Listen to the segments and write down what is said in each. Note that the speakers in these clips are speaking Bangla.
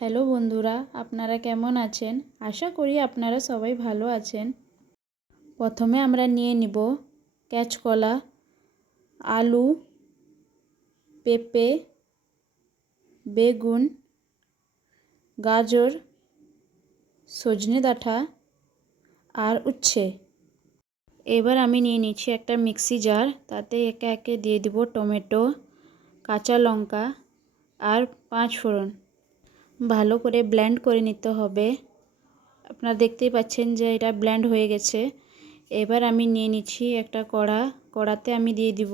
হ্যালো বন্ধুরা, আপনারা কেমন আছেন? আশা করি আপনারা সবাই ভালো আছেন। প্রথমে আমরা নিয়ে নিব ক্যাচকলা আলু, পেঁপে, বেগুন, গাজর, সজনে ডাঁটা আর উচ্ছে। এবার আমি নিয়ে নিচ্ছি একটা মিক্সি জার, তাতে একে একে দিয়ে দিব টমেটো, কাঁচা লঙ্কা আর পাঁচ ফোড়ন। ভালো করে ব্ল্যান্ড করে নিতে হবে। আপনারা দেখতেই পাচ্ছেন যে এটা ব্ল্যান্ড হয়ে গেছে। এবার আমি নিয়ে নিচ্ছি একটা কড়া। কড়াতে আমি দিয়ে দিব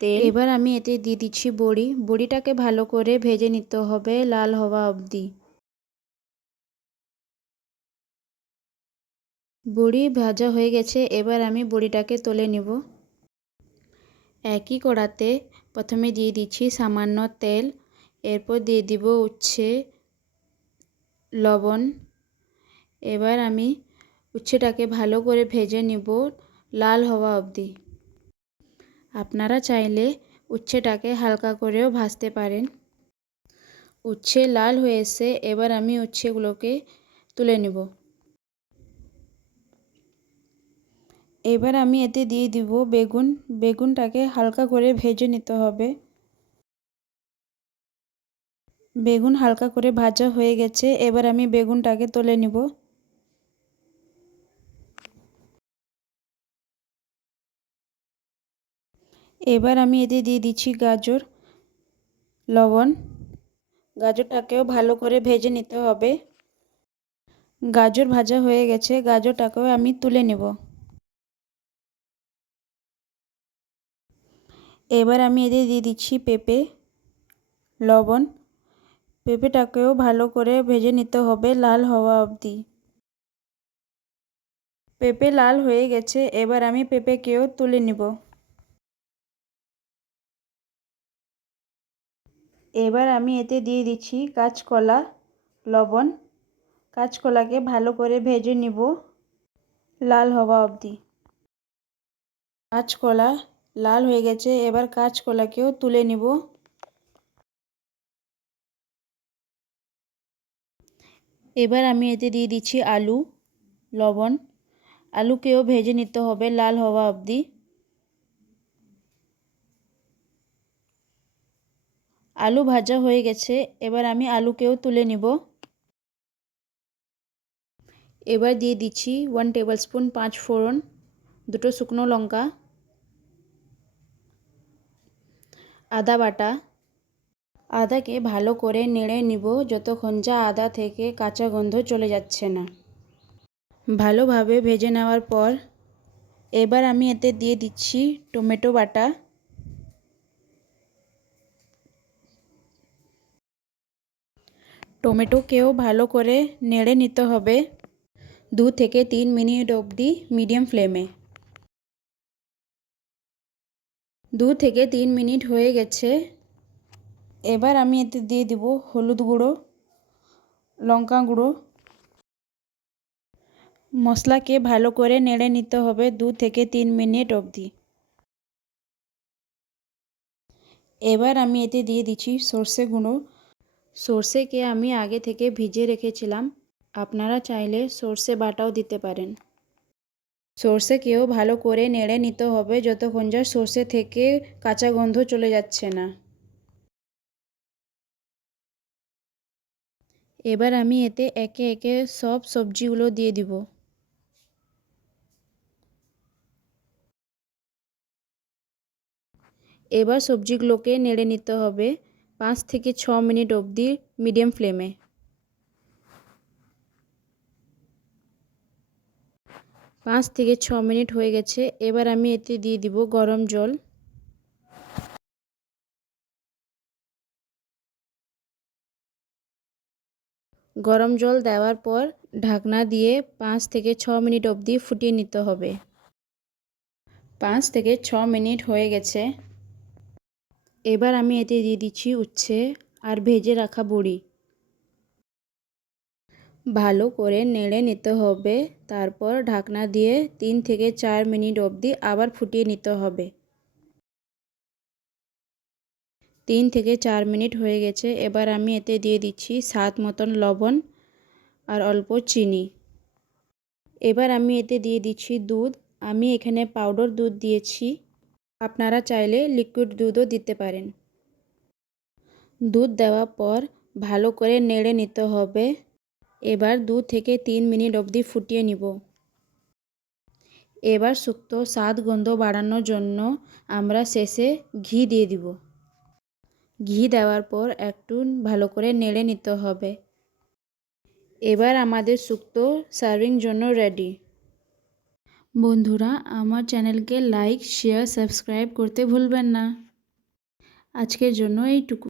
তেল। এবার আমি এতে দিয়ে দিচ্ছি বড়ি। বড়িটাকে ভালো করে ভেজে নিতে হবে লাল হওয়া অবধি। বড়ি ভাজা হয়ে গেছে, এবার আমি বড়িটাকে তুলে নিব। একই কড়াতে প্রথমে দিয়ে দিচ্ছি সামান্য তেল। এরপর দিয়ে দিব উচ্ছে। লবণ। এবার আমি উচ্ছেটাকে ভালো করে ভেজে নিব লাল হওয়া অবধি। আপনারা চাইলে উচ্ছেটাকে হালকা করেও ভাজতে পারেন। উচ্ছে লাল হয়ে এসে এবার আমি উচ্ছেগুলোকে তুলে নেব। এবার আমি এতে দিয়ে দিব বেগুন। বেগুনটাকে হালকা করে ভেজে নিতে হবে। বেগুন হালকা করে ভাজা হয়ে গেছে, এবার আমি বেগুনটাকে তুলে নিব। এবার আমি এতে দিয়ে দিচ্ছি গাজর, লবণ। গাজরটাকেও ভালো করে ভেজে নিতে হবে। গাজর ভাজা হয়ে গেছে, গাজরটাকেও আমি তুলে নেব। এবার আমি এতে দিয়ে দিচ্ছি পেঁপে, লবণ। পেঁপেটাকেও ভালো করে ভেজে নিতে হবে লাল হওয়া অবধি। পেঁপে লাল হয়ে গেছে, এবার আমি পেঁপেকেও তুলে নিব। এবার আমি এতে দিয়ে দিচ্ছি কাঁচকলা, লবণ। কাঁচকলাকে ভালো করে ভেজে নিব লাল হওয়া অবধি। কাঁচকলা লাল হয়ে গেছে, এবার কাঁচকলাকেও তুলে নিব। এবার আমি এতে দিয়ে দিচ্ছি আলু, লবণ। আলুকেও ভেজে নিতে হবে লাল হওয়া অবধি। আলু ভাজা হয়ে গেছে, এবার আমি আলুকেও তুলে নিব। এবার দিয়ে দিচ্ছি ওয়ান টেবিল স্পুন পাঁচ ফোড়ন, দুটো শুকনো লঙ্কা, আদা বাটা। আদাকে ভালো করে নেড়ে নিব যতক্ষণ যা আদা থেকে কাঁচা গন্ধ চলে যাচ্ছে না। ভালোভাবে ভেজে নেওয়ার পর এবার আমি এতে দিয়ে দিচ্ছি টমেটো বাটা। টমেটোকেও ভালো করে নেড়ে নিতে হবে দু থেকে তিন মিনিট অবধি মিডিয়াম ফ্লেমে। দু থেকে তিন মিনিট হয়ে গেছে। এবার আমি এতে দিয়ে দিব হলুদ গুঁড়ো, লঙ্কা গুঁড়ো। মশলাকে ভালো করে নেড়ে নিতে হবে দু থেকে তিন মিনিট অবধি। এবার আমি এতে দিয়ে দিচ্ছি সর্ষে গুঁড়ো। সর্ষেকে আমি আগে থেকে ভিজে রেখেছিলাম। আপনারা চাইলে সর্ষে বাটাও দিতে পারেন। সর্ষেকেও ভালো করে নেড়ে নিতে হবে, যতক্ষণ যা সর্ষে থেকে কাঁচা গন্ধ চলে যাচ্ছে না। এবার আমি এতে একে একে সব সবজিগুলো দিয়ে দিব। এবার সবজিগুলোকে নেড়ে নিতে হবে পাঁচ থেকে ছ মিনিট অবধি মিডিয়াম ফ্লেমে। পাঁচ থেকে ছ মিনিট হয়ে গেছে, এবার আমি এতে দিয়ে দিব গরম জল। গরম জল দেওয়ার পর ঢাকনা দিয়ে পাঁচ থেকে ছ মিনিট অবধি ফুটিয়ে নিতে হবে। পাঁচ থেকে ছ মিনিট হয়ে গেছে। এবার আমি এতে দিয়ে দিচ্ছি উচ্ছে আর ভেজে রাখা বড়ি। ভালো করে নেড়ে নিতে হবে। তারপর ঢাকনা দিয়ে তিন থেকে চার মিনিট অবধি আবার ফুটিয়ে নিতে হবে। তিন থেকে চার মিনিট হয়ে গেছে। এবার আমি এতে দিয়ে দিচ্ছি স্বাদ মতন লবণ আর অল্প চিনি। এবার আমি এতে দিয়ে দিচ্ছি দুধ। আমি এখানে পাউডার দুধ দিয়েছি। আপনারা চাইলে লিকুইড দুধও দিতে পারেন। দুধ দেওয়ার পর ভালো করে নেড়ে নিতে হবে। এবার দু থেকে তিন মিনিট অবধি ফুটিয়ে নিব। এবার শুক্তো স্বাদ গন্ধ বাড়ানোর জন্য আমরা শেষে ঘি দিয়ে দিব। ঘি দেওয়ার পর একটু ভালো করে নেড়ে নিতে হবে। এবার আমাদের শুক্তো সার্ভিং জন্য রেডি বন্ধুরা, আমার চ্যানেলকে লাইক শেয়ার সাবস্ক্রাইব করতে ভুলবেন না। আজকের জন্য এইটুকু।